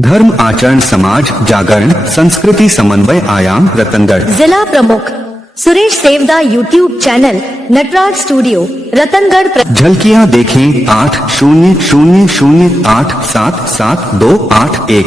धर्म आचरण समाज जागरण संस्कृति समन्वय आयाम रतनगढ़। जिला प्रमुख Suresh Sevda YouTube channel Nataraj studio Ratangarh. झलकियां देखें 8000877281।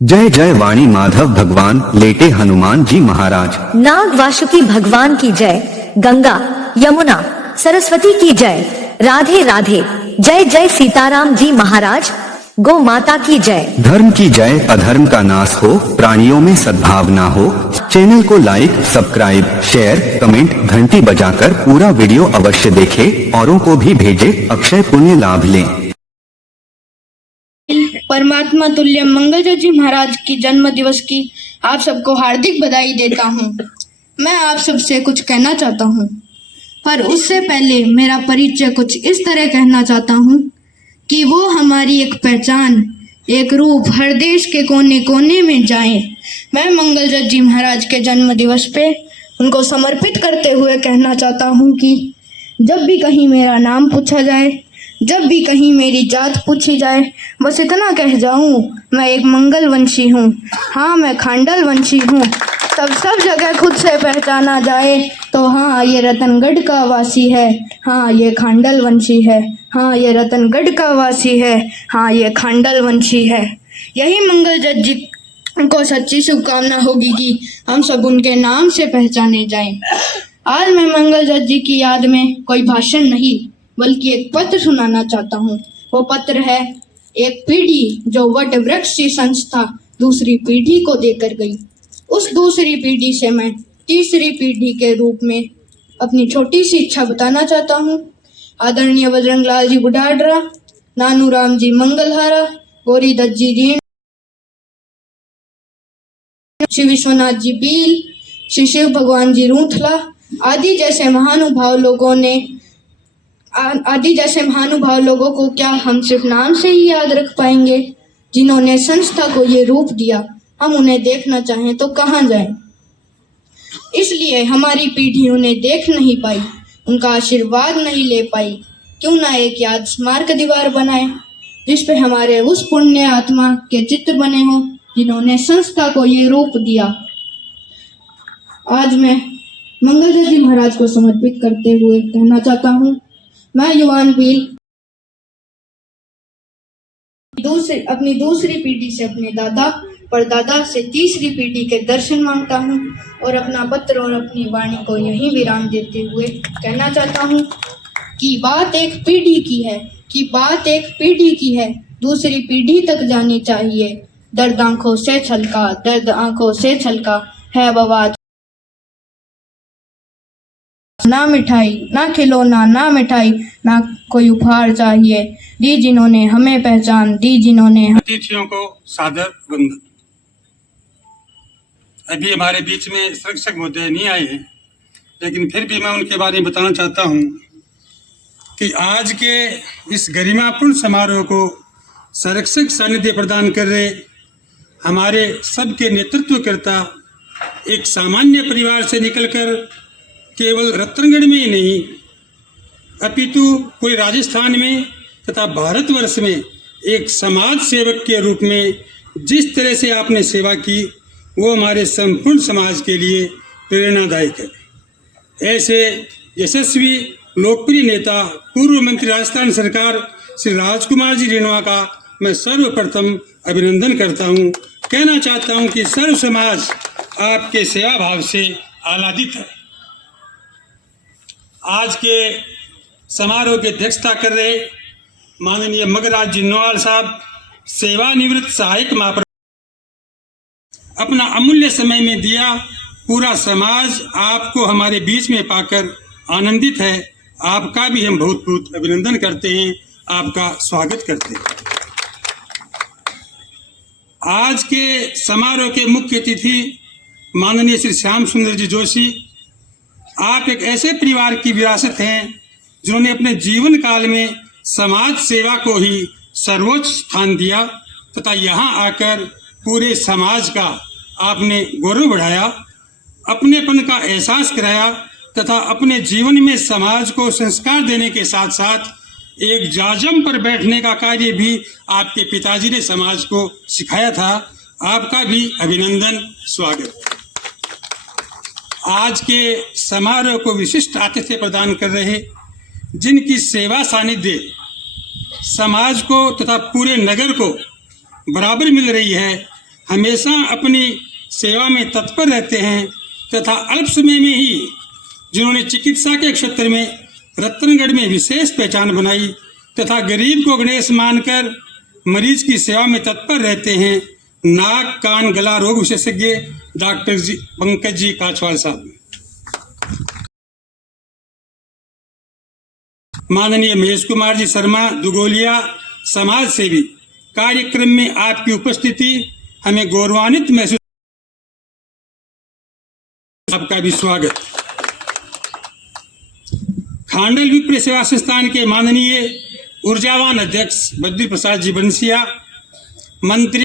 जय जय वाणी माधव भगवान लेटे हनुमान जी महाराज। नाग वासुकी भगवान की जय। गंगा यमुना सरस्वती की जय। राधे राधे। जय जय सीताराम जी महाराज। गौ माता की जय। धर्म की जय। अधर्म का नाश हो, प्राणियों में सद्भावना हो। चैनल को लाइक सब्सक्राइब शेयर कमेंट घंटी बजाकर पूरा वीडियो अवश्य देखें, औरों को भी भेजें, अक्षय पुण्य लाभ लें। परमात्मा तुल्य मंगल जी महाराज की जन्म दिवस की आप सबको हार्दिक बधाई देता हूँ। मैं आप सबसे कुछ कहना चाहता हूँ, पर उससे पहले मेरा परिचय कुछ इस तरह कहना चाहता हूँ कि वो हमारी एक पहचान, एक रूप हर देश के कोने कोने में जाए। मैं मंगल जी महाराज के जन्म दिवस पे उनको समर्पित करते हुए कहना चाहता हूँ कि जब भी कहीं मेरा नाम पूछा जाए, जब भी कहीं मेरी जात पूछी जाए, बस इतना कह जाऊँ मैं एक मंगल वंशी हूँ। हाँ, मैं खांडल वंशी हूँ। तब सब जगह खुद से पहचाना जाए तो हाँ, ये रतनगढ़ का वासी है। हाँ, ये खांडल वंशी है। हाँ, ये रतनगढ़ का वासी है। हाँ, ये खांडल वंशी है। यही मंगल जी को सच्ची शुभकामना होगी कि हम सब उनके नाम से पहचाने जाएं। आज मैं मंगल जी की याद में कोई भाषण नहीं बल्कि एक पत्र सुनाना चाहता हूँ। वो पत्र है एक पीढ़ी जो वट वृक्ष की संस्था दूसरी पीढ़ी को देकर गई। उस दूसरी पीढ़ी से मैं तीसरी पीढ़ी के रूप में अपनी छोटी सी इच्छा बताना चाहता हूँ। आदरणीय बजरंग लाल जी बुढ़ाडरा, नानू राम जी मंगलहारा, गौरी दत्त जी रीण, श्री विश्वनाथ जी बील, श्री शिव भगवान जी रूंथला आदि जैसे महानुभाव लोगों को क्या हम सिर्फ नाम से ही याद रख पाएंगे? जिन्होंने संस्था को ये रूप दिया, हम उन्हें देखना चाहें तो कहाँ जाएं? इसलिए हमारी पीढ़ी उन्हें देख नहीं पाई, उनका आशीर्वाद नहीं ले पाई। क्यों ना एक याद स्मारक दीवार बनाए जिसपे हमारे उस पुण्य आत्मा के चित्र बने हों जिन्होंने संस्था को ये रूप दिया। आज मैं मंगल जी महाराज को समर्पित करते हुए कहना चाहता हूँ, मैं युवान पील अपनी दूसरी पीढ़ी से अपने दादा परदादा से तीसरी पीढ़ी के दर्शन मांगता हूँ और अपना पत्र और अपनी वाणी को यहीं विराम देते हुए कहना चाहता हूँ कि बात एक पीढ़ी की है, दूसरी पीढ़ी तक जानी चाहिए। दर्द आंखों से छलका है बवाद। ना मिठाई ना खिलौना ना मिठाई ना कोई उपहार चाहिए। दी जिन्होंने हमें पहचान, दी जिन्होंने अतिथियों को सादर वंदन। अभी हमारे बीच में संरक्षक महोदय नहीं आए हैं, लेकिन फिर भी मैं उनके बारे में बताना चाहता हूं कि आज के इस गरिमापूर्ण समारोह को संरक्षक सानिध्य प्रदान कर रहे हमारे सबके नेतृत्वकर्ता एक सामान्य परिवार से निकलकर केवल रतनगढ़ में ही नहीं अपितु पूरे राजस्थान में तथा भारतवर्ष में एक समाज सेवक के रूप में जिस तरह से आपने सेवा की वो हमारे संपूर्ण समाज के लिए प्रेरणादायक है। ऐसे यशस्वी लोकप्रिय नेता पूर्व मंत्री राजस्थान सरकार श्री राजकुमार जी रेणुआ का मैं सर्वप्रथम अभिनंदन करता हूं। कहना चाहता हूं कि सर्व समाज आपके सेवा भाव से आह्लादित है। आज के समारोह की अध्यक्षता कर रहे माननीय मगराज जी नोवाल साहब, सेवानिवृत्त सहायक महाप्रबंधक, अपना अमूल्य समय में दिया। पूरा समाज आपको हमारे बीच में पाकर आनंदित है। आपका भी हम बहुत बहुत अभिनंदन करते हैं, आपका स्वागत करते हैं। आज के समारोह के मुख्य अतिथि माननीय श्री श्याम सुंदर जी जोशी, आप एक ऐसे परिवार की विरासत हैं जिन्होंने अपने जीवन काल में समाज सेवा को ही सर्वोच्च स्थान दिया तथा यहाँ आकर पूरे समाज का आपने गौरव बढ़ाया, अपनेपन का एहसास कराया तथा अपने जीवन में समाज को संस्कार देने के साथ साथ एक जाजम पर बैठने का कार्य भी आपके पिताजी ने समाज को सिखाया था। आपका भी अभिनंदन, स्वागत। आज के समारोह को विशिष्ट आतिथ्य प्रदान कर रहे, जिनकी सेवा सानिध्य समाज को तथा पूरे नगर को बराबर मिल रही है, हमेशा अपनी सेवा में तत्पर रहते हैं तथा अल्प समय में ही जिन्होंने चिकित्सा के क्षेत्र में रत्नगढ़ में विशेष पहचान बनाई तथा गरीब को गणेश मानकर मरीज की सेवा में तत्पर रहते हैं, नाक कान गला रोग विशेषज्ञ डॉक्टर जी पंकज जी काछवाल साहब। माननीय महेश कुमार जी शर्मा दुगोलिया समाज सेवी, कार्यक्रम में आपकी उपस्थिति हमें गौरवान्वित महसूस, आपका भी स्वागत। खांडल विप्र सेवा संस्थान के माननीय ऊर्जावान अध्यक्ष बद्री प्रसाद जी बंसिया, मंत्री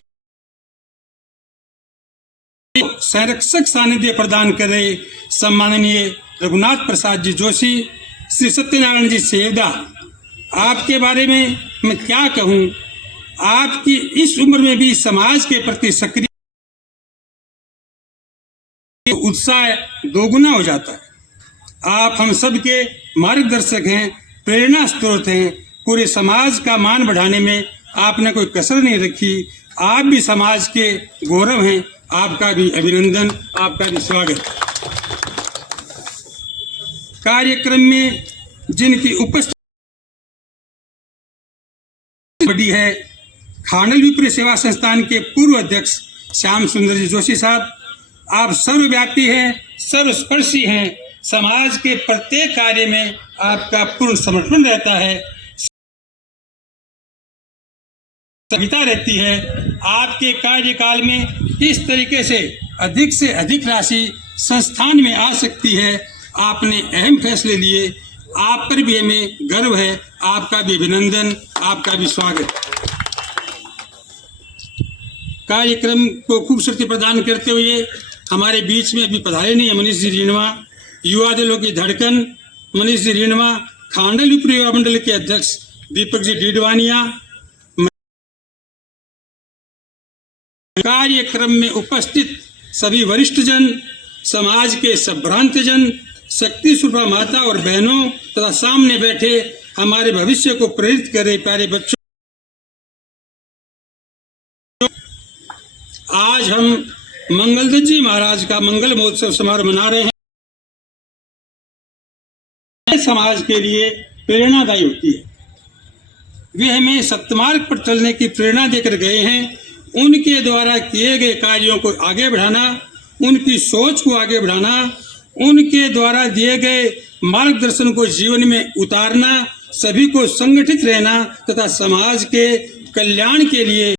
संरक्षक सानिध्य प्रदान कर रहे सम्माननीय रघुनाथ प्रसाद जी जोशी, श्री सत्यनारायण जी सेवदा, आपके बारे में मैं क्या कहूं, आपकी इस उम्र में भी समाज के प्रति सक्रिय उत्साह दोगुना हो जाता है। आप हम सब के मार्गदर्शक हैं, प्रेरणा स्रोत हैं। पूरे समाज का मान बढ़ाने में आपने कोई कसर नहीं रखी। आप भी समाज के गौरव हैं। आपका भी अभिनंदन, आपका भी स्वागत। कार्यक्रम में जिनकी उपस्थिति बड़ी है, खांडल विप्र सेवा संस्थान के पूर्व अध्यक्ष श्याम सुंदर जी जोशी साहब, आप सर्वव्यापी हैं, सर्वस्पर्शी हैं। समाज के प्रत्येक कार्य में आपका पूर्ण समर्पण रहता है, सविता रहती है। आपके कार्यकाल में किस तरीके से अधिक राशि संस्थान में आ सकती है, आपने अहम फैसले लिए। आप पर भी हमें गर्व है। आपका भी अभिनंदन, आपका भी स्वागत। कार्यक्रम को खूबसूरती प्रदान करते हुए हमारे बीच में अभी पधारे नहीं है मनीष जी रीणवा, युवा दलों की धड़कन मनीष जी रीणवा, खांडल विप्र युवा मंडल के अध्यक्ष दीपक जी डीडवानिया। कार्यक्रम में उपस्थित सभी वरिष्ठ जन, समाज के संभ्रांत जन, शक्ति सुरभा माता और बहनों तथा सामने बैठे हमारे भविष्य को प्रेरित कर रहे प्यारे बच्चों, आज हम मंगलदत्त जी महाराज का मंगल महोत्सव समारोह मना रहे हैं। समाज के लिए प्रेरणादायी होती है। वे हमें सत्यमार्ग पर चलने की प्रेरणा देकर गए हैं। उनके द्वारा किए गए कार्यों को आगे बढ़ाना, उनकी सोच को आगे बढ़ाना, उनके द्वारा दिए गए मार्गदर्शन को जीवन में उतारना, सभी को संगठित रहना तथा समाज के कल्याण के लिए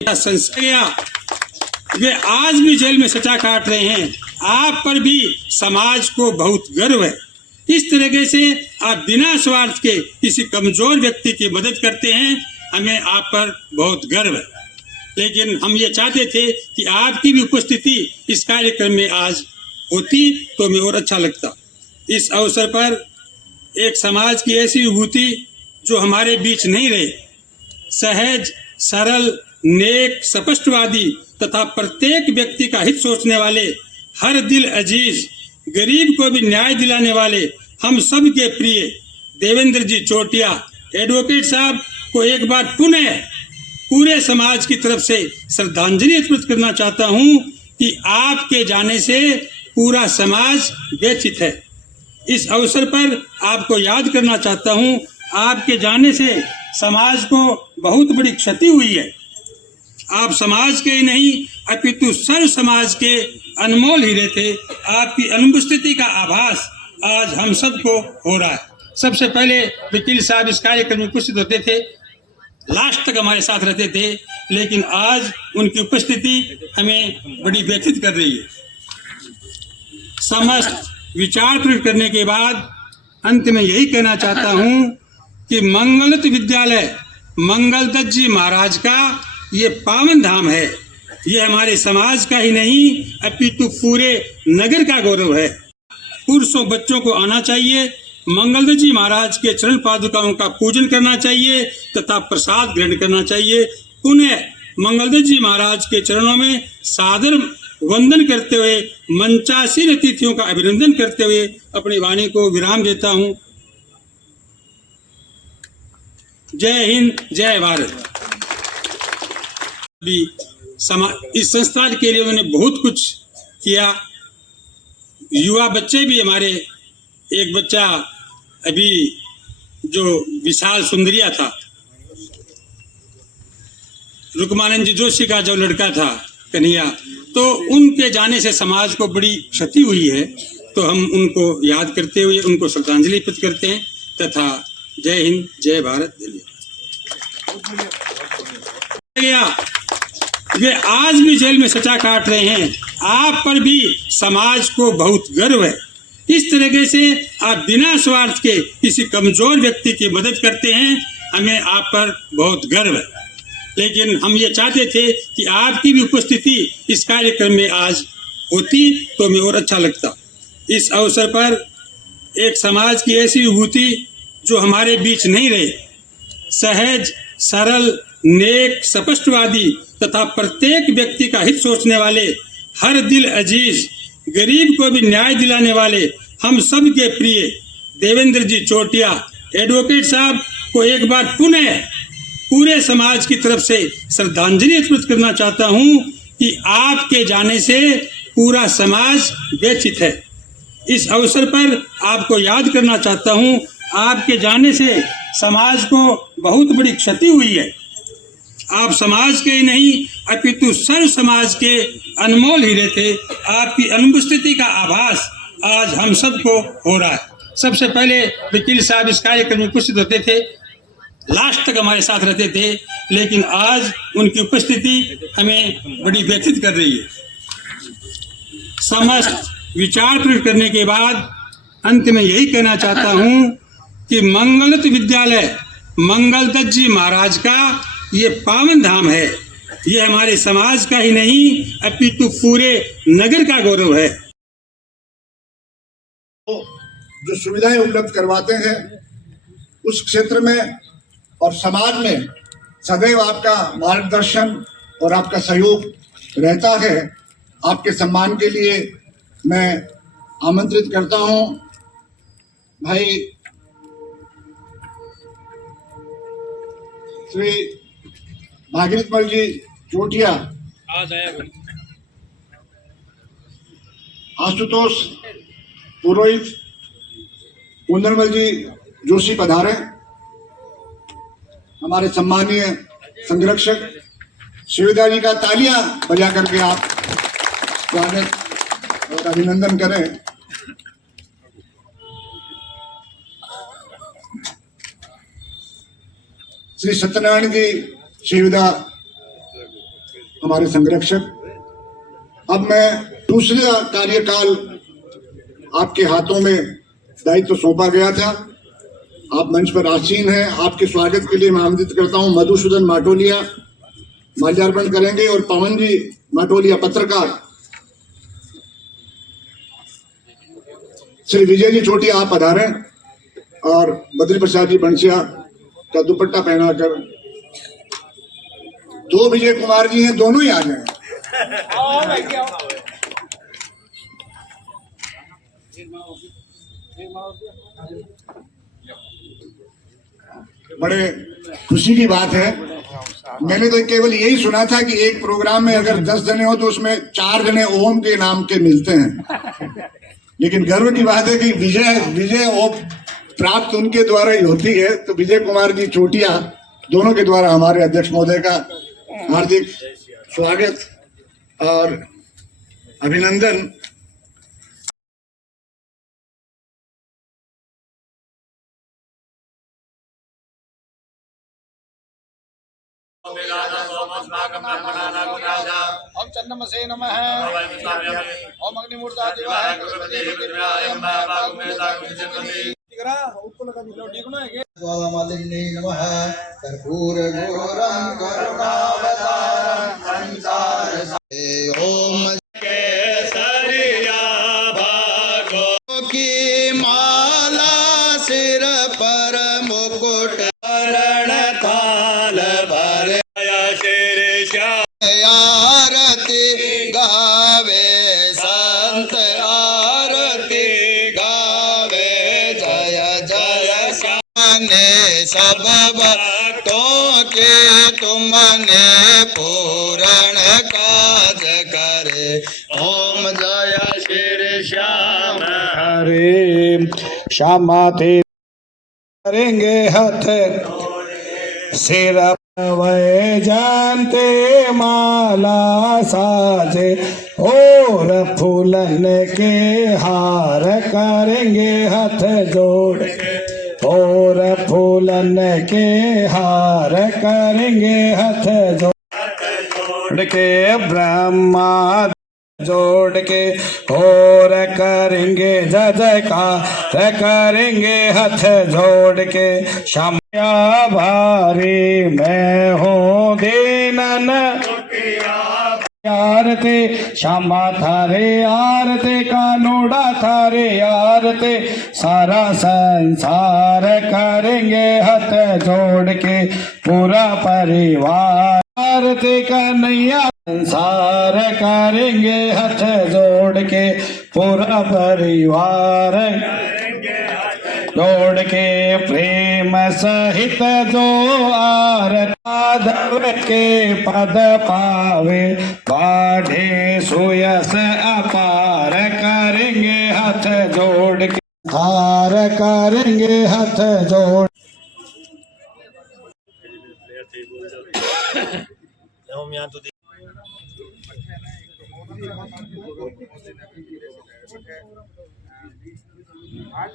संस्था, वे आज भी जेल में सजा काट रहे हैं। आप पर भी समाज को बहुत गर्व है। इस तरीके से आप बिना स्वार्थ के किसी कमजोर व्यक्ति की मदद करते हैं, हमें आप पर बहुत गर्व है। लेकिन हम ये चाहते थे कि आपकी भी उपस्थिति इस कार्यक्रम में आज होती तो हमें और अच्छा लगता। इस अवसर पर एक समाज की ऐसी विभूति जो हमारे बीच नहीं रहे, सहज, सरल, नेक, स्पष्टवादी तथा प्रत्येक व्यक्ति का हित सोचने वाले, हर दिल अजीज, गरीब को भी न्याय दिलाने वाले, हम सब के प्रिय देवेंद्र जी चोटिया एडवोकेट साहब को एक बार पुनः पूरे समाज की तरफ से श्रद्धांजलि अर्पित करना चाहता हूं कि आपके जाने से पूरा समाज व्यथित है। इस अवसर पर आपको याद करना चाहता हूं, आपके जाने से समाज को बहुत बड़ी क्षति हुई है। आप समाज के ही नहीं अपितु सर्व समाज के अनमोल हीरे थे। आपकी अनुपस्थिति का आभास आज हम सबको हो रहा है। सबसे पहले वकील साहब इस कार्यक्रम में उपस्थित होते थे, लास्ट तक हमारे साथ रहते थे, लेकिन आज उनकी उपस्थिति हमें बड़ी व्यथित कर रही है। समस्त विचार प्रकट करने के बाद अंत में यही कहना चाहता हूं कि मंगलदत्त विद्यालय मंगलदत्त जी महाराज का ये पावन धाम है। ये हमारे समाज का ही नहीं अपितु पूरे नगर का गौरव है। पुरुषों बच्चों को आना चाहिए, मंगलदास जी महाराज के चरण पादुकाओं का पूजन करना चाहिए तथा प्रसाद ग्रहण करना चाहिए। पुनः मंगलदास जी महाराज के चरणों में सादर वंदन करते हुए मंचासीन अतिथियों का अभिनंदन करते हुए अपनी वाणी को विराम देता हूँ। जय हिंद, जय भारत। भी इस संस्थान के लिए उन्होंने बहुत कुछ किया। युवा बच्चे भी हमारे, एक बच्चा अभी जो विशाल सुंदरिया था, रुकमानंद जी जोशी का जो लड़का था कन्हैया, तो उनके जाने से समाज को बड़ी क्षति हुई है। तो हम उनको याद करते हुए उनको श्रद्धांजलि अर्पित करते हैं तथा जय हिंद, जय भारत। वे आज भी जेल में सजा काट रहे हैं। आप पर भी समाज को बहुत गर्व है। इस तरीके से आप बिना स्वार्थ के किसी कमजोर व्यक्ति की मदद करते हैं, हमें आप पर बहुत गर्व है। लेकिन हम ये चाहते थे कि आपकी भी उपस्थिति इस कार्यक्रम में आज होती तो हमें और अच्छा लगता। इस अवसर पर एक समाज की ऐसी विभूति जो हमारे बीच नहीं रहे, सहज, सरल, नेक, स्पष्टवादी तथा प्रत्येक व्यक्ति का हित सोचने वाले, हर दिल अजीज, गरीब को भी न्याय दिलाने वाले, हम सब के प्रिय देवेंद्र जी चोटिया एडवोकेट साहब को एक बार पुनः पूरे समाज की तरफ से श्रद्धांजलि अर्पित करना चाहता हूं कि आपके जाने से पूरा समाज व्यथित है। इस अवसर पर आपको याद करना चाहता हूं, आपके जाने से समाज को बहुत बड़ी क्षति हुई है। आप समाज के ही नहीं अपितु सर्व समाज के अनमोल हीरे थे। आपकी अनुपस्थिति का आभास आज हम सबको हो रहा है। सबसे पहले वकील साहब इस कार्यक्रम में उपस्थित होते थे, लास्ट तक हमारे साथ रहते थे, लेकिन आज उनकी उपस्थिति हमें बड़ी व्यथित कर रही है। समस्त विचार प्रकट करने के बाद अंत में यही कहना चाहता हूं कि मंगलदत्त विद्यालय मंगलदत्त जी महाराज का ये पावन धाम है। ये हमारे समाज का ही नहीं अपितु पूरे नगर का गौरव है। जो सुविधाएं उपलब्ध करवाते हैं उस क्षेत्र में और समाज में सदैव आपका मार्गदर्शन और आपका सहयोग रहता है। आपके सम्मान के लिए मैं आमंत्रित करता हूं भाई श्री भागीरथमल जी चोटिया, आशुतोष पुरोहित, कुंदनमल जी जोशी पधारे। हमारे सम्मानीय संरक्षक शिवदास जी का तालियां बजा करके आप स्वागत और अभिनंदन करें। श्री सत्यनारायण जी शिवदा हमारे संरक्षक। अब मैं दूसरा कार्यकाल आपके हाथों में दायित्व सौंपा गया था। आप मंच पर आसीन हैं। आपके स्वागत के लिए मैं आमंत्रित करता हूं मधुसूदन माटोलिया माल्यार्पण करेंगे और पवन जी माटोलिया पत्रकार, श्री विजय जी चोटिया आप पधारें और बद्री प्रसाद जी बंसिया का दुपट्टा पहनाकर, दो विजय कुमार जी हैं, दोनों ही आ जाएं। बड़े खुशी की बात है। मैंने तो केवल यही सुना था कि एक प्रोग्राम में अगर 10 जने हो तो उसमें 4 जने ओम के नाम के मिलते हैं, लेकिन गर्व की बात है कि विजय ओम प्राप्त उनके द्वारा ही होती है। तो विजय कुमार जी चोटिया दोनों के द्वारा हमारे अध्यक्ष महोदय का हार्दिक स्वागत और अभिनंदन। ओम चन्नमसे नमः। ओम अग्निमूर्ता देवाय ज्वालामालिन्ये नमः। कर्पूर घोरं करुणावतारं संसार ओम केसरिया भागो की माला आरती गावे संत आरती गावे जय जय श्यामने सब भक्तों के तुमने पूर्ण काज करे ओम जय श्री श्याम हरे श्यामा थे करेंगे हाथ सिर वै जानते माला साजे और फूलन के हार करेंगे हाथ जोड़ और फूलन के हार करेंगे हाथ जोड़ के ब्रह्मा जोड़ के और करेंगे जय जयकार करेंगे हाथ जोड़ के श्यामया भारी मैं हूँ दीनन आरती श्यामा थारे आरती कानूड़ा थारे आरती सारा संसार करेंगे हाथ जोड़ के पूरा परिवार आरती कन्हैया संसार करेंगे हाथ जोड़ के पूरा परिवार जोड़ के प्रेम सहित जो आरती के पद पावे बाढ़े सुयस अपार करेंगे हाथ जोड़ के हार करेंगे हाथ जोड़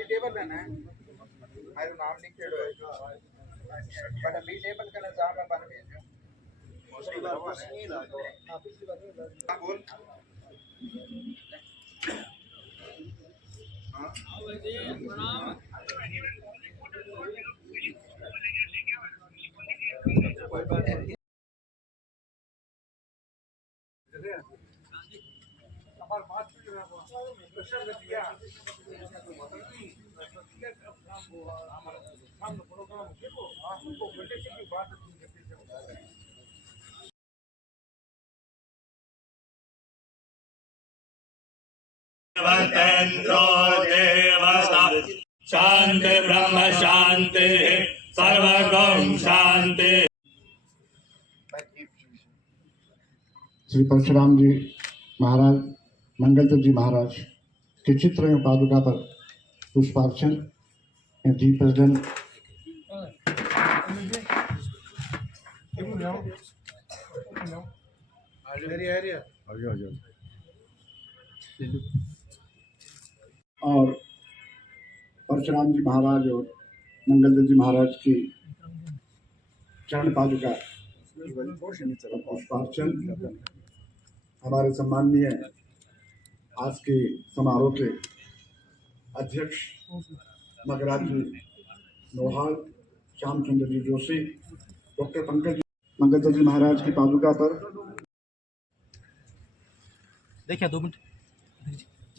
टेबल लेना है મારું નામ લીખેલું है પણ બી ટેબલ કને સામે બન भेजो મોસ્ટલી बार कुछ नहीं लागो हां बोल कोई बात नहीं हमार बात क्वेश्चन में दिया शांति ब्रह्म शांति सर्वगम शांति। श्री परशुराम जी महाराज मंगलचंद जी महाराज के चित्र एवं पादुका पर पुष्पार्चन एवं दीप प्रज्वलन और परशुराम जी महाराज और मंगलचंद जी महाराज की चरण पादुका पुष्पार्चन हमारे सम्माननीय आज के समारोह के अध्यक्ष मगराज जी नोहाल श्यामचंद्र जी जोशी डॉक्टर पंकज मंगलचंद जी महाराज की पादुका पर देखिए 2 मिनट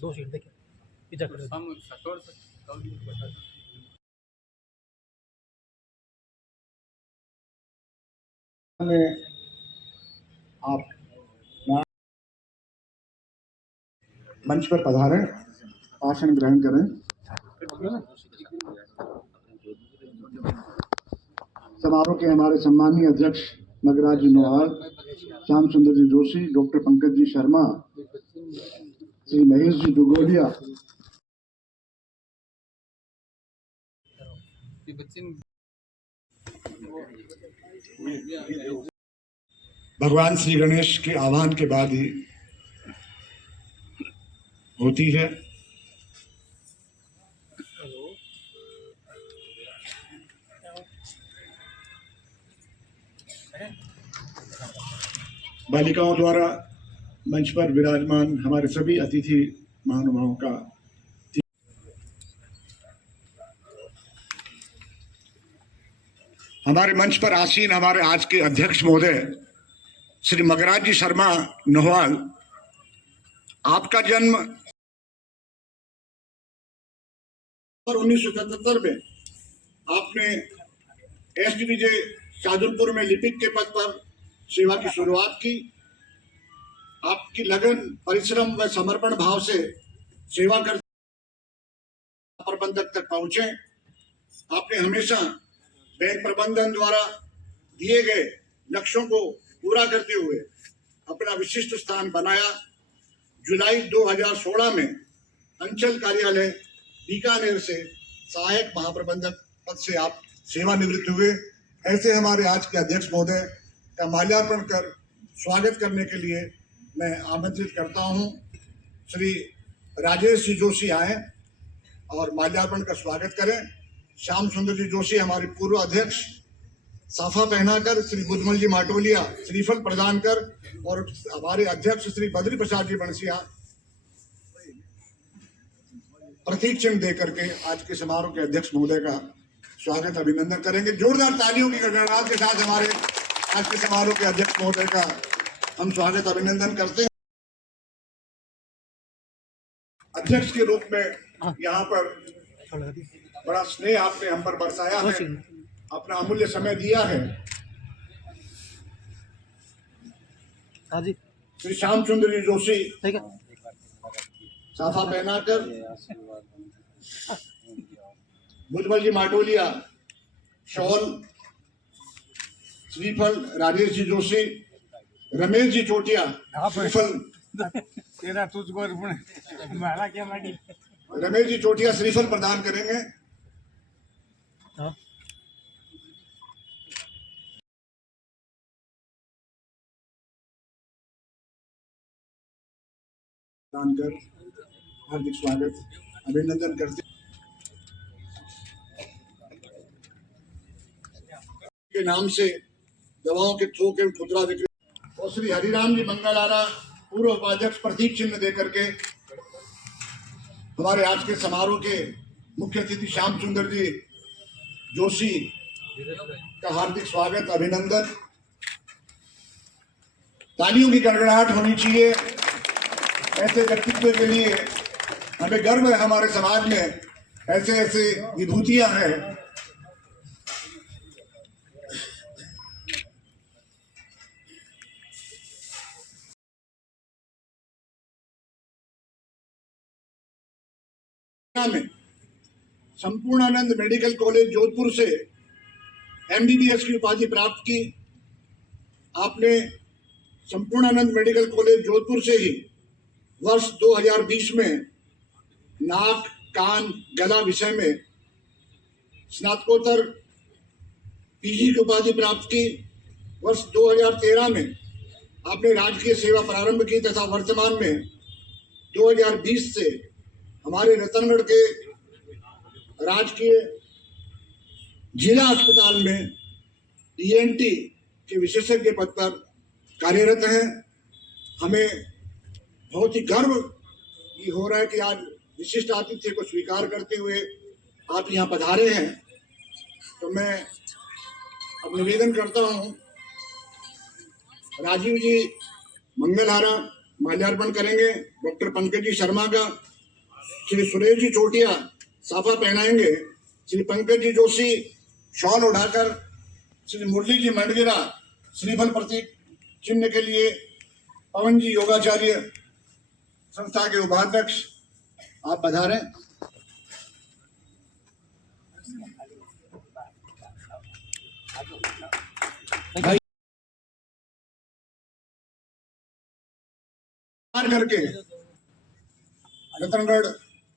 2 सीट देखिए आप मंच पर पधारें आसन ग्रहण करें। समारोह के हमारे सम्मानीय अध्यक्ष नगराज जी नोहाल श्यामचंद्र जी जोशी डॉक्टर पंकज जी शर्मा श्री महेश जी दुगोलिया भगवान श्री गणेश के आह्वान के बाद ही होती है। बालिकाओं द्वारा मंच पर विराजमान हमारे सभी अतिथि महानुभावों का हमारे मंच पर आसीन हमारे आज के अध्यक्ष महोदय श्री मगराज जी शर्मा नोहाल, आपका जन्म 1977 में आपने एसडीवीजे शाहजहांपुर में लिपिक के पद पर सेवा की शुरुआत की। आपकी लगन, परिश्रम व समर्पण भाव से सेवा कर प्रबंधक तक पहुंचे। आपने हमेशा बैंक प्रबंधन द्वारा दिए गए लक्ष्यों को पूरा करते हुए अपना विशिष्ट स्थान बनाया। जुलाई 2016 में अंचल कार्यालय बीकानेर से सहायक महाप्रबंधक पद से आप सेवानिवृत्त हुए। ऐसे हमारे आज के अध्यक्ष महोदय का माल्यार्पण कर स्वागत करने के लिए मैं आमंत्रित करता हूं। श्री राजेश जी जोशी आए और माल्यार्पण का स्वागत करें। श्याम सुंदर जी जोशी हमारे पूर्व अध्यक्ष साफा पहनाकर, श्री बुधमल जी माटोलिया श्रीफल प्रदान कर और हमारे अध्यक्ष श्री बद्री प्रसाद जी बंसिया प्रतीक चिन्ह दे करके आज के समारोह के अध्यक्ष महोदय का स्वागत अभिनंदन करेंगे। जोरदार तालियों की गड़गड़ाहट के साथ हमारे आज के समारोह के अध्यक्ष महोदय का हम स्वागत अभिनंदन करते हैं। अध्यक्ष के रूप में यहाँ पर बड़ा स्नेह आपने हम पर बरसाया है, अपना अमूल्य समय दिया है। श्री श्याम सुंदर जी जोशी साफा पहनाकर, बुधमल जी माटोलिया शॉल, श्रीफल राजेश जी जोशी, रमेश जी चोटिया श्रीफल, रमेश जी चोटिया श्रीफल प्रदान करेंगे। कर हार्दिक स्वागत अभिनंदन करते के नाम से दवाओं के थोक एवं खुदरा विक्रेता और श्री हरिराम जी मंगलारा पूर्व उपाध्यक्ष प्रतीक चिन्ह देकर के हमारे आज के समारोह के मुख्य अतिथि श्याम सुंदर जी जोशी का हार्दिक स्वागत अभिनंदन। तालियों की गड़गड़ाहट होनी चाहिए। ऐसे व्यक्तित्व के लिए हमें गर्व है। हमारे समाज में ऐसे ऐसे विभूतियां हैं। में संपूर्णानंद मेडिकल कॉलेज जोधपुर से एमबीबीएस की उपाधि प्राप्त की। आपने संपूर्णानंद मेडिकल कॉलेज जोधपुर से ही वर्ष 2020 में नाक, कान, गला विषय में स्नातकोत्तर पीजी की उपाधि प्राप्त की। वर्ष 2013 में आपने राजकीय सेवा प्रारंभ की तथा वर्तमान में 2020 से हमारे रतनगढ़ के राजकीय जिला अस्पताल में ईएनटी के विशेषज्ञ पद पर कार्यरत हैं। हमें बहुत ही गर्व ये हो रहा है कि आज विशिष्ट आतिथ्य को स्वीकार करते हुए आप यहाँ पधारे हैं। तो मैं अब निवेदन करता हूँ, राजीव जी मंगलहारा माल्यार्पण करेंगे, डॉक्टर पंकज जी शर्मा का, श्री सुरेश जी चोटिया साफा पहनाएंगे, श्री पंकज जी जोशी शॉल उठाकर, श्री मुरली जी मंडगिरा श्रीफल प्रतीक चिन्ह के लिए, पवन जी योगाचार्य संस्था के उपाध्यक्ष आप पधारें। करके रतनगढ़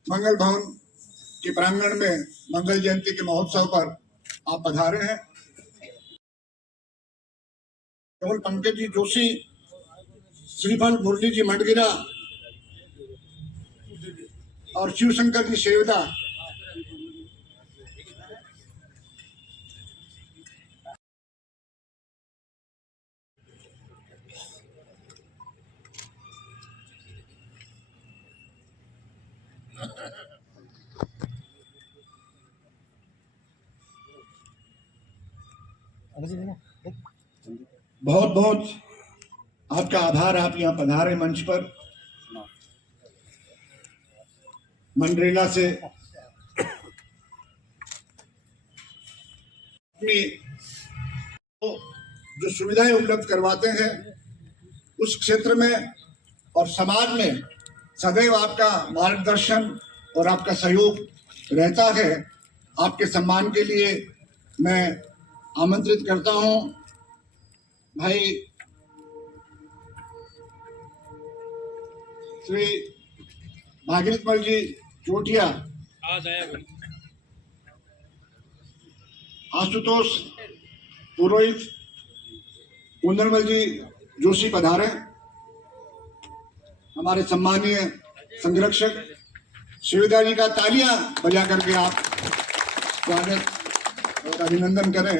मंगल भवन के प्रांगण में मंगल जयंती के महोत्सव पर आप पधारे हैं। केवल पंकज जी जोशी, श्रीफल मुरली जी मंडगिरा और शिवशंकर जी शेवदा बहुत बहुत आपका आभार। आप यहाँ पधारे मंच पर। मनरेगा से अपनी जो सुविधाएं उपलब्ध करवाते हैं उस क्षेत्र में और समाज में सदैव आपका मार्गदर्शन और आपका सहयोग रहता है। आपके सम्मान के लिए मैं आमंत्रित करता हूं भाई श्री भागीरथ मल जी चोटिया, आशुतोष पुरोहित, कुंदनमल जी जोशी पधारे। हमारे सम्मानीय संरक्षक शिवदा जी का तालियां बजा करके आप स्वागत और अभिनंदन करें।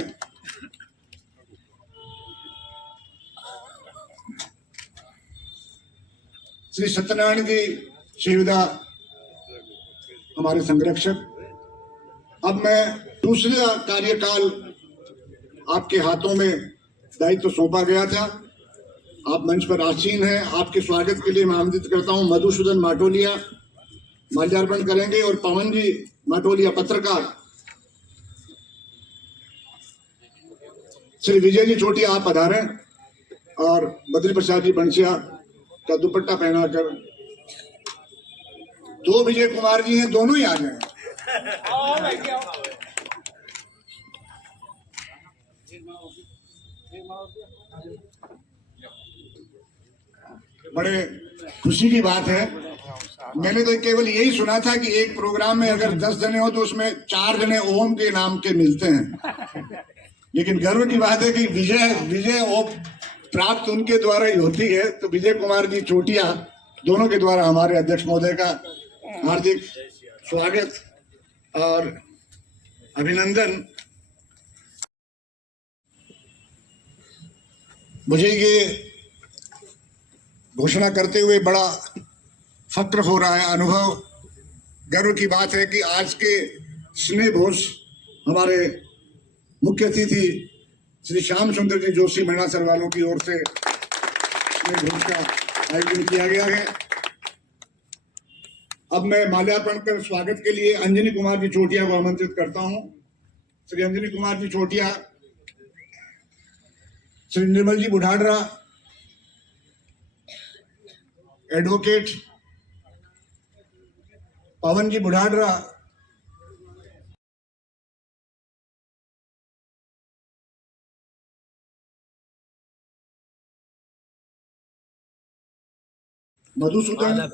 श्री सत्यनारायण जी शिवदा हमारे संरक्षक। अब मैं दूसरा कार्यकाल आपके हाथों में दायित्व सौंपा गया था, आप मंच पर आसीन हैं। आपके स्वागत के लिए मैं आमंत्रित करता हूं मधुसूदन माटोलिया माल्यार्पण करेंगे और पवन जी माटोलिया पत्रकार, श्री विजय जी चोटिया आप पधारें और बद्री प्रसाद जी बंसिया का दुपट्टा पहनाकर, दो विजय कुमार जी हैं, दोनों ही आ जाएं। बड़े खुशी की बात है। मैंने तो केवल यही सुना था कि एक प्रोग्राम में अगर 10 जने हो तो उसमें 4 जने ओम के नाम के मिलते हैं, लेकिन गर्व की बात है कि विजय ओम प्राप्त उनके द्वारा ही होती है। तो विजय कुमार जी चोटिया दोनों के द्वारा हमारे अध्यक्ष महोदय का हार्दिक स्वागत और अभिनंदन। मुझे ये घोषणा करते हुए बड़ा फक्र हो रहा है, अनुभव गर्व की बात है कि आज के स्नेह भोज हमारे मुख्य अतिथि श्री श्याम सुंदर जी जोशी मरणासर वालों की ओर से स्नेह भोज का आयोजन किया गया है। अब मैं माल्यार्पण कर स्वागत के लिए अंजनी कुमार जी चोटिया को आमंत्रित करता हूं। श्री अंजनी कुमार जी चोटिया, श्री निर्मल जी बुढ़ाडरा एडवोकेट, पवन जी बुढ़ाडरा, मधुसूदन,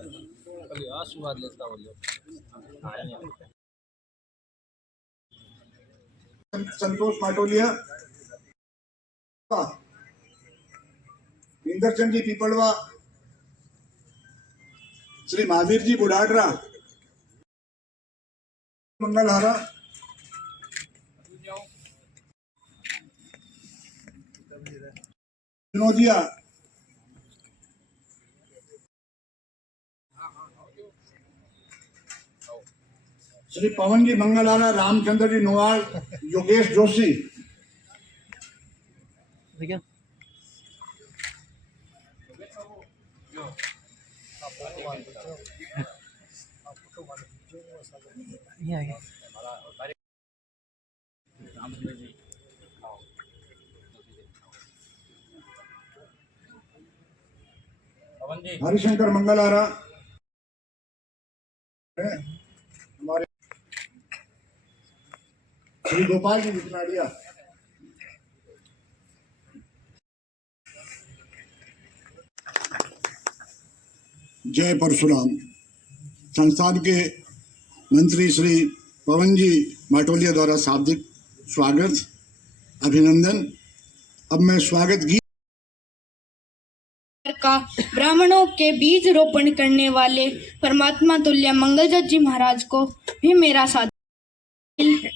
संतोष माटोलिया, इंदरचंद जी पीपड़वा, श्री महावीर जी बुढ़ाडरा, मंगलहारा, विनोदिया, श्री पवन जी मंगलहारा, रामचंद्र जी नोवाल, योगेश जोशी, हरिशंकर मंगलहारा, हमारे श्री गोपाल जी विचनाड़िया, जय परशुराम। संस्थान के मंत्री श्री पवन जी माटोलिया द्वारा शाब्दिक स्वागत अभिनंदन। अब मैं स्वागत गीत का ब्राह्मणों के बीज रोपण करने वाले परमात्मा तुल्य मंगलजट जी महाराज को भी मेरा साथ।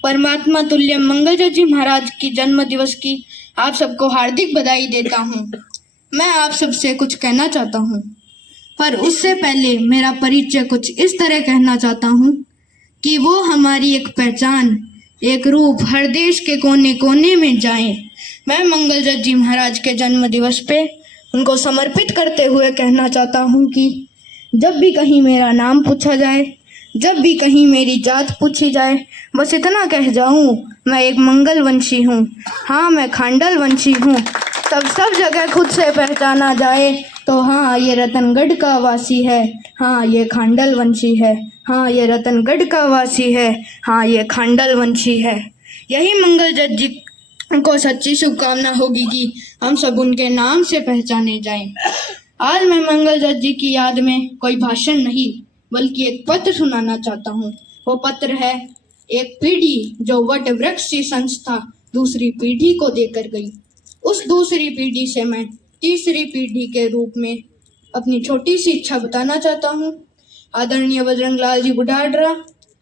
परमात्मा तुल्य मंगलजट जी महाराज की जन्म दिवस की आप सबको हार्दिक बधाई देता हूँ। मैं आप सबसे कुछ कहना चाहता हूँ, पर उससे पहले मेरा परिचय कुछ इस तरह कहना चाहता हूँ कि वो हमारी एक पहचान, एक रूप हर देश के कोने कोने में जाए। मैं मंगलजट जी महाराज के जन्म दिवस पे उनको समर्पित करते हुए कहना चाहता हूँ कि जब भी कहीं मेरा नाम पूछा जाए, जब भी कहीं मेरी जात पूछी जाए, बस इतना कह जाऊँ, मैं एक मंगल वंशी हूँ। हाँ, मैं खांडल वंशी हूँ। तब सब जगह खुद से पहचाना जाए तो हाँ ये रतनगढ़ का वासी है, हाँ ये खांडल वंशी है, हाँ ये रतनगढ़ का वासी है, हाँ ये खांडल वंशी है। यही मंगल जज जी को सच्ची शुभकामना होगी कि हम सब उनके नाम से पहचाने जाएं। आज मैं मंगल जज जी की याद में कोई भाषण नहीं बल्कि एक पत्र सुनाना चाहता हूँ। वो पत्र है एक पीढ़ी जो वट वृक्ष की संस्था दूसरी पीढ़ी को देकर गई। उस दूसरी पीढ़ी से मैं तीसरी पीढ़ी के रूप में अपनी छोटी सी इच्छा बताना चाहता हूँ। आदरणीय बजरंग लाल जी बुढ़ाडरा,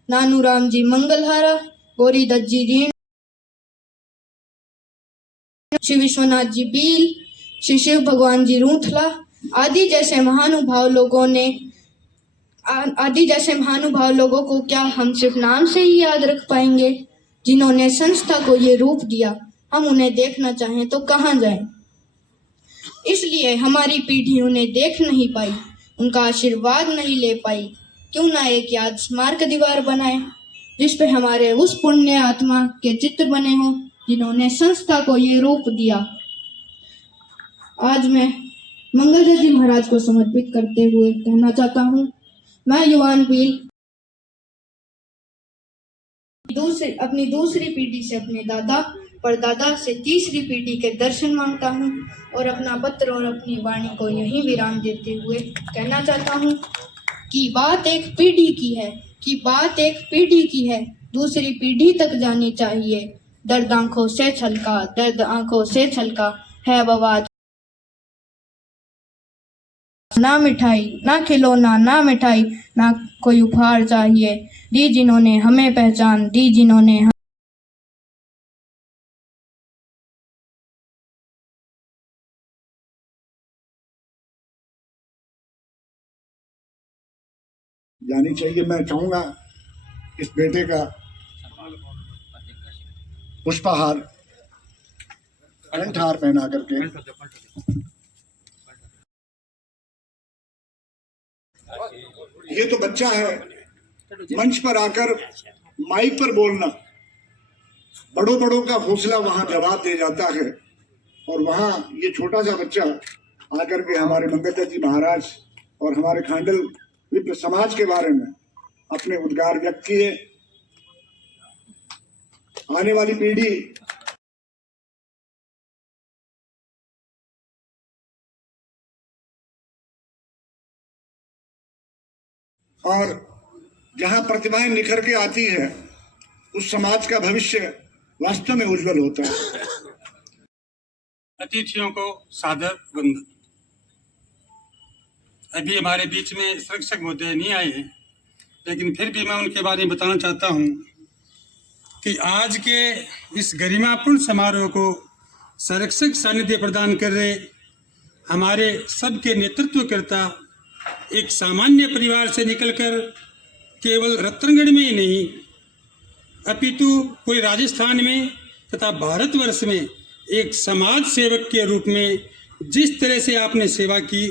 नानू राम जी मंगलहारा, गौरी दत्त जी रीण, श्री विश्वनाथ जी बील, श्री शिव भगवान जी रूथला आदि जैसे महानुभाव लोगों को क्या हम सिर्फ नाम से ही याद रख पाएंगे? जिन्होंने संस्था को ये रूप दिया, हम उन्हें देखना चाहें तो कहाँ जाएं? इसलिए हमारी पीढ़ी उन्हें देख नहीं पाई, उनका आशीर्वाद नहीं ले पाई। क्यों ना एक याद स्मारक दीवार बनाए जिसपे हमारे उस पुण्य आत्मा के चित्र बने हों जिन्होंने संस्था को ये रूप दिया। आज मैं मंगल जज जी महाराज को समर्पित करते हुए कहना चाहता हूँ, मैं युवान पील अपनी दूसरी पीढ़ी से अपने दादा परदादा से तीसरी पीढ़ी के दर्शन मांगता हूँ और अपना पत्र और अपनी वाणी को यहीं विराम देते हुए कहना चाहता हूँ कि बात एक पीढ़ी की है, दूसरी पीढ़ी तक जानी चाहिए। दर्द आंखों से छलका है आवाज, ना मिठाई ना खिलौना ना मिठाई ना कोई उपहार चाहिए। दी जिन्होंने हमें पहचान, दी जिन्होंने जानी चाहिए। मैं चाहूंगा इस बेटे का पुष्पहार कंठहार पहना करके ये तो बच्चा है, मंच पर आकर माइक पर बोलना, बड़ों का हौसला वहां जवाब दे जाता है। और वहां ये छोटा सा बच्चा आकर के हमारे मंगल जी महाराज और हमारे खांडल विप्र समाज के बारे में अपने उद्गार व्यक्त किए। आने वाली पीढ़ी और जहां प्रतिभाएं निखर के आती है उस समाज का भविष्य वास्तव में उज्जवल होता है। अतिथियों को सादर वंदन। अभी हमारे बीच में संरक्षक महोदय नहीं आए हैं, लेकिन फिर भी मैं उनके बारे में बताना चाहता हूं कि आज के इस गरिमापूर्ण समारोह को संरक्षक सानिध्य प्रदान कर रहे हमारे सबके नेतृत्वकर्ता एक सामान्य परिवार से निकलकर केवल रतनगढ़ में ही नहीं अपितु पूरे राजस्थान में तथा भारतवर्ष में एक समाज सेवक के रूप में जिस तरह से आपने सेवा की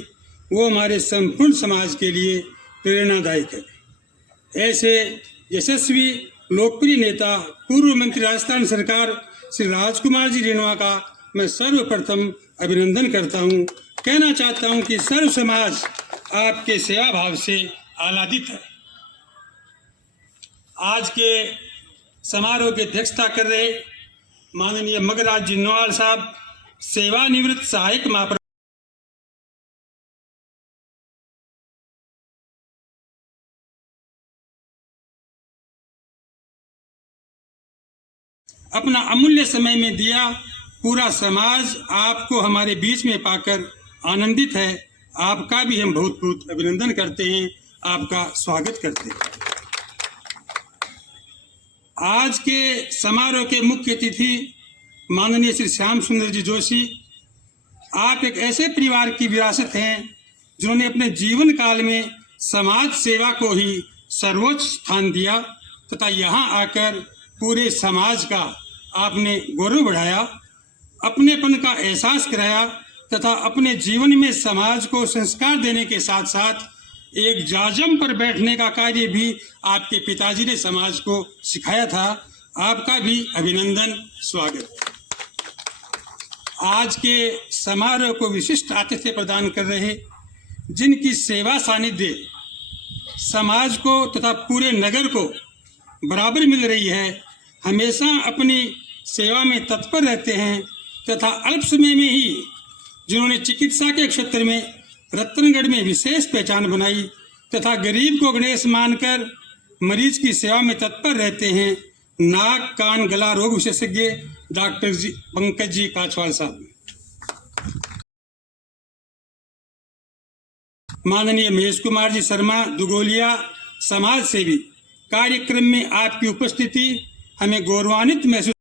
वो हमारे संपूर्ण समाज के लिए प्रेरणादायक है। ऐसे यशस्वी लोकप्रिय नेता पूर्व मंत्री राजस्थान सरकार श्री राजकुमार जी रेणुआ का मैं सर्वप्रथम अभिनंदन करता हूं। कहना चाहता हूं कि सर्व समाज आपके सेवा भाव से आह्लादित है। आज के समारोह की अध्यक्षता कर रहे माननीय मगराज जी नोआल साहब, सेवानिवृत्त सहायक महाप्रबंधक अपना अमूल्य समय में दिया। पूरा समाज आपको हमारे बीच में पाकर आनंदित है। आपका भी हम बहुत बहुत अभिनंदन करते हैं, आपका स्वागत करते हैं। आज के समारोह के मुख्य अतिथि माननीय श्री श्याम सुंदर जी जोशी, आप एक ऐसे परिवार की विरासत हैं जिन्होंने अपने जीवन काल में समाज सेवा को ही सर्वोच्च स्थान दिया तथा यहाँ आकर पूरे समाज का आपने गौरव बढ़ाया, अपनेपन का एहसास कराया तथा अपने जीवन में समाज को संस्कार देने के साथ साथ एक जाजम पर बैठने का कार्य भी आपके पिताजी ने समाज को सिखाया था। आपका भी अभिनंदन, स्वागत। आज के समारोह को विशिष्ट आतिथ्य प्रदान कर रहे, जिनकी सेवा सानिध्य समाज को तथा पूरे नगर को बराबर मिल रही है, हमेशा अपनी सेवा में तत्पर रहते हैं तथा अल्प समय में ही जिन्होंने चिकित्सा के क्षेत्र में रत्नगढ़ में विशेष पहचान बनाई तथा गरीब को गणेश मानकर मरीज की सेवा में तत्पर रहते हैं, नाक कान गला रोग विशेषज्ञ डॉक्टर जी पंकज जी काछवाल साहब। माननीय महेश कुमार जी शर्मा दुगोलिया समाज सेवी, कार्यक्रम में आपकी उपस्थिति हमें गौरवान्वित महसूस,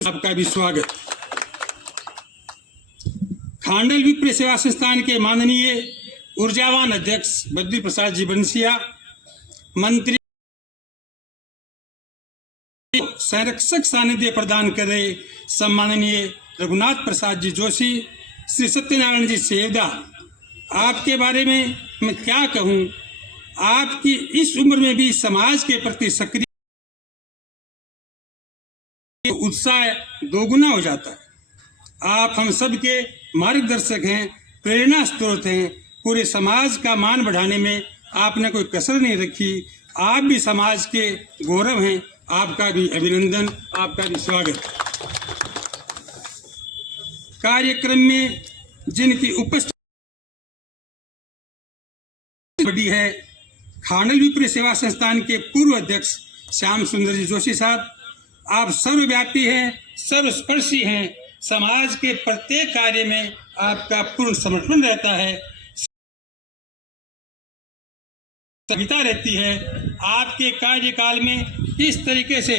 आपका भी स्वागत। खांडल विप्र सेवा संस्थान के माननीय ऊर्जावान अध्यक्ष बद्री प्रसाद जी बंसिया, मंत्री संरक्षक सानिध्य प्रदान कर रहे सम्माननीय रघुनाथ प्रसाद जी जोशी, श्री सत्यनारायण जी सेवदा, आपके बारे में मैं क्या कहूं, आपकी इस उम्र में भी समाज के प्रति सक्रिय उत्साह दोगुना हो जाता है। आप हम सब के मार्गदर्शक हैं, प्रेरणा स्रोत हैं, पूरे समाज का मान बढ़ाने में आपने कोई कसर नहीं रखी। आप भी समाज के गौरव हैं, आपका भी अभिनंदन, आपका भी स्वागत। कार्यक्रम में जिनकी उपस्थिति बड़ी है, खांडल विप्र सेवा संस्थान के पूर्व अध्यक्ष श्याम सुंदर जी जोशी साहब, आप सर्वव्यापी हैं, सर्वस्पर्शी हैं, समाज के प्रत्येक कार्य में आपका पूर्ण समर्पण रहता है, सविता रहती है। आपके कार्यकाल में इस तरीके से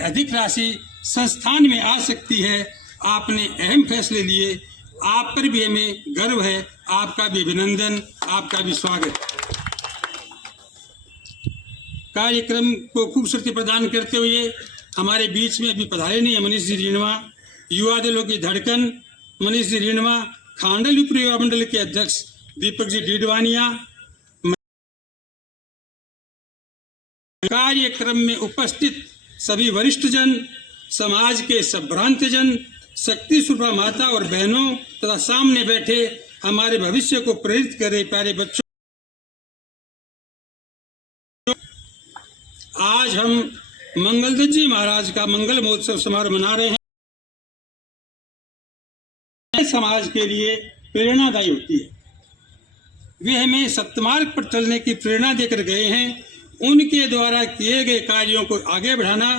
अधिक राशि संस्थान में आ सकती है, आपने अहम फैसले लिए, आप पर भी हमें गर्व है, आपका भी अभिनंदन, आपका भी स्वागत। कार्यक्रम को खूबसूरती प्रदान करते हुए हमारे बीच में अभी पधारे नहीं है मनीष जी रीणवा, युवा दलों की धड़कन मनीष जी रीणवा, खांडल विप्र युवा मंडल के अध्यक्ष दीपक जी डीडवानिया, कार्यक्रम में उपस्थित सभी वरिष्ठ जन, समाज के संभ्रांत जन, शक्ति सुरभा माता और बहनों तथा सामने बैठे हमारे भविष्य को प्रेरित कर रहे प्यारे बच्चों, आज हम मंगलदत्त जी महाराज का मंगल महोत्सव समारोह मना रहे हैं। समाज के लिए प्रेरणादायी होती है, वे हमें सत्यमार्ग पर चलने की प्रेरणा देकर गए हैं। उनके द्वारा किए गए कार्यों को आगे बढ़ाना,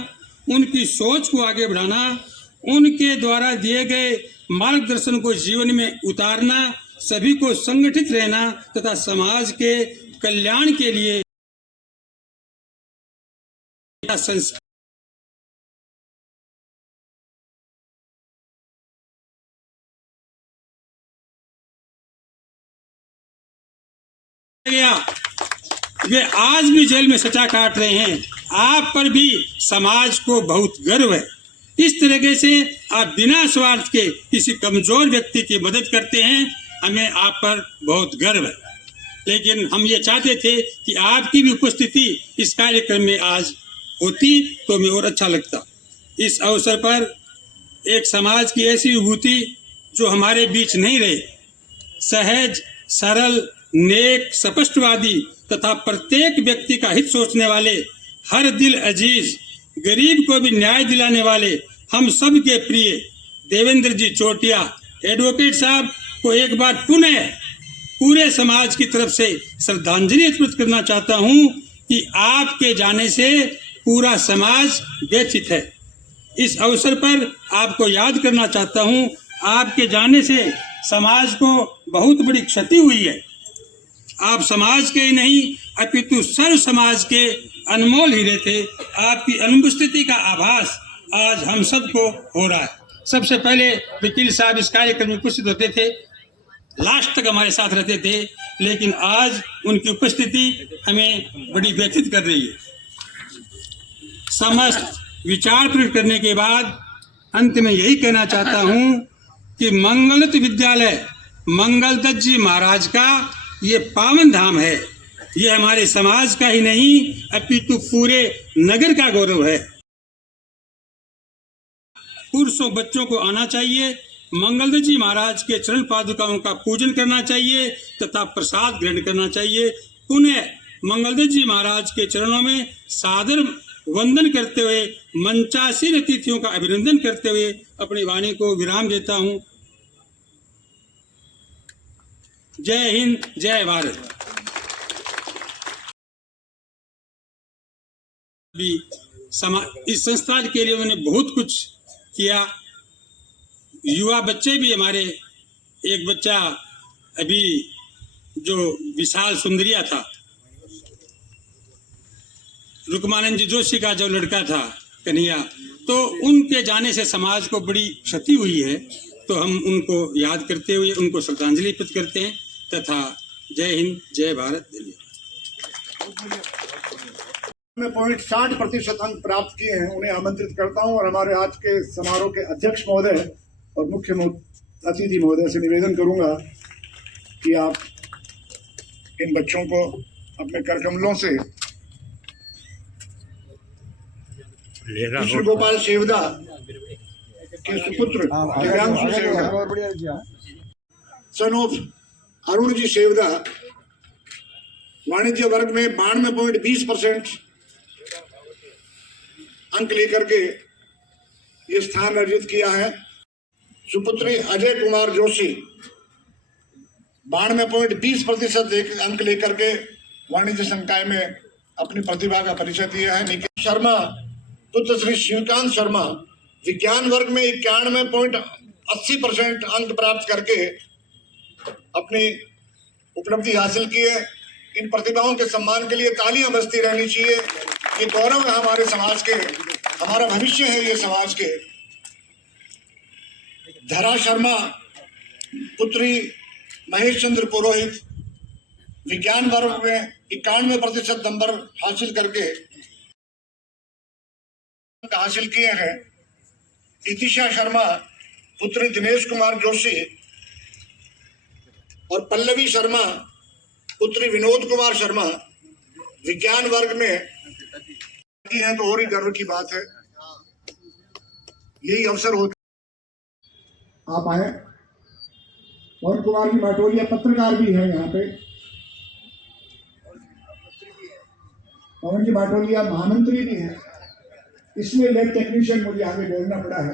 उनकी सोच को आगे बढ़ाना, उनके द्वारा दिए गए मार्गदर्शन को जीवन में उतारना, सभी को संगठित रहना तथा समाज के कल्याण के लिए वे आज भी जेल में सजा काट रहे हैं। आप पर भी समाज को बहुत गर्व है। इस तरीके से आप बिना स्वार्थ के किसी कमजोर व्यक्ति की मदद करते हैं, हमें आप पर बहुत गर्व है। लेकिन हम ये चाहते थे कि आपकी भी उपस्थिति इस कार्यक्रम में आज होती तो हमें और अच्छा लगता। इस अवसर पर एक समाज की ऐसी विभूति जो हमारे बीच नहीं रहे, सहज, सरल, नेक, स्पष्टवादी तथा प्रत्येक व्यक्ति का हित सोचने वाले, हर दिल अजीज, गरीब को भी न्याय दिलाने वाले, हम सब के प्रिय देवेंद्र जी चोटिया एडवोकेट साहब को एक बार पुनः पूरे समाज की तरफ से श्रद्धांजलि अर्पित करना चाहता हूं कि आपके जाने से पूरा समाज व्यथित है। इस अवसर पर आपको याद करना चाहता हूं, आपके जाने से समाज को बहुत बड़ी क्षति हुई है। आप समाज के ही नहीं अपितु सर्व समाज के अनमोल हीरे थे। आपकी अनुपस्थिति का आभास आज हम सबको हो रहा है। सबसे पहले वकील साहब इस कार्यक्रम में उपस्थित होते थे, लास्ट तक हमारे साथ रहते थे, लेकिन आज उनकी उपस्थिति हमें बड़ी व्यथित कर रही है। समस्त विचार प्रकट करने के बाद अंत में यही कहना चाहता हूं कि मंगलदत्त विद्यालय मंगलदत्त जी महाराज का ये पावन धाम है। ये हमारे समाज का ही नहीं अपितु पूरे नगर का गौरव है। पुरुषों बच्चों को आना चाहिए, मंगलदेव जी महाराज के चरण पादुकाओं का पूजन करना चाहिए तथा प्रसाद ग्रहण करना चाहिए। पुनः मंगलदेव जी महाराज के चरणों में सादर वंदन करते हुए मंचासीन अतिथियों का अभिनंदन करते हुए अपनी वाणी को विराम देता हूं। जय हिंद, जय भारत। भी इस संस्था के लिए उन्होंने बहुत कुछ किया। युवा बच्चे भी हमारे, एक बच्चा अभी जो विशाल सुंदरिया था, रुकमानंद जी जोशी का जो लड़का था कन्हैया, तो उनके जाने से समाज को बड़ी क्षति हुई है। तो हम उनको याद करते हुए उनको श्रद्धांजलि अर्पित करते हैं तथा जय हिंद, जय भारत। में 60% अंक प्राप्त किए हैं, उन्हें आमंत्रित करता हूं और हमारे आज के समारोह के अध्यक्ष महोदय और मुख्य अतिथि महोदय से निवेदन करूंगा कि आप इन बच्चों को अपने करकमलों से कृष्ण गोपाल सेवदा के सुपुत्र दिव्यांशु सेवदा, सन ऑफ अरुण जी सेवदा, वाणिज्य वर्ग में 92.20% अंक लेकर के ये स्थान अर्जित किया है। सुपुत्री अजय कुमार जोशी 92.20% अंक लेकर के वाणिज्य संकाय में अपनी प्रतिभा का परिचय दिया है। निखिल शर्मा पुत्र श्री शिवकांत शर्मा विज्ञान वर्ग में 91.80% अंक प्राप्त करके अपनी उपलब्धि हासिल की है। इन प्रतिभाओं के सम्मान के लिए तालियां बजती रहनी चाहिए। ये गौरव है हमारे समाज के, हमारा भविष्य है ये समाज के। धरा शर्मा पुत्री महेश चंद्र पुरोहित विज्ञान वर्ग में 91% नंबर हासिल करके हासिल किए हैं। इतिशा शर्मा पुत्री दिनेश कुमार जोशी और पल्लवी शर्मा पुत्री विनोद कुमार शर्मा विज्ञान वर्ग में हैं, तो और ही गर्व की बात है। यही अवसर होता आप आए। पवन कुमार जी माटोलिया पत्रकार भी हैं यहाँ पे। पवन जी माटोलिया महामंत्री भी हैं, इसलिए लैब टेक्नीशियन मुझे आगे बोलना पड़ा है।